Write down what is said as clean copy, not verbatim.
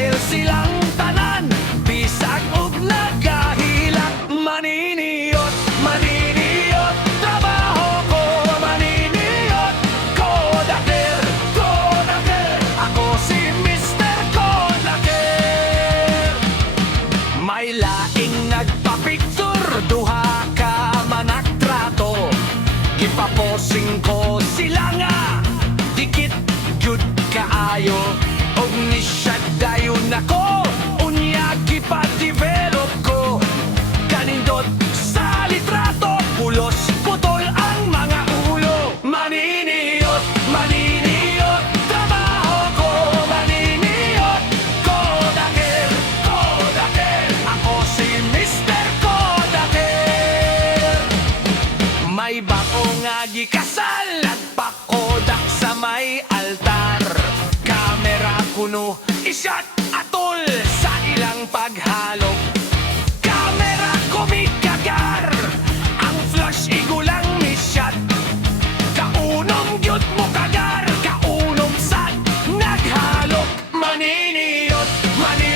dahil silang tanan bisag ug nagahilak. Maniniyot, maniniyot, trabaho ko, maniniyot. Kodaker, Kodaker, ako si Mr. Kodaker. May laing nagpa-picture, duha ka managtrato. Ipaposing ko sila nga, dikit jud kaayo. Og ni siya dayon ako, unya gipa-develop ko. Kanindot sa litrato, pulos putol ang mga ulo. Maniniyot, maniniyot, trabaho ko, maniniyot. Kodaker, Kodaker, ako si Mr. Kodaker. May bako nga gikasal, nagpakodak sa may altar. Kamera kuno, isyat atol sa ilang paghalok. Kamera ko kagar, ang flash igulang misyat. Kaunom gyud mo kagar, kaunom sad naghalok. Maniniyot, maniniyot,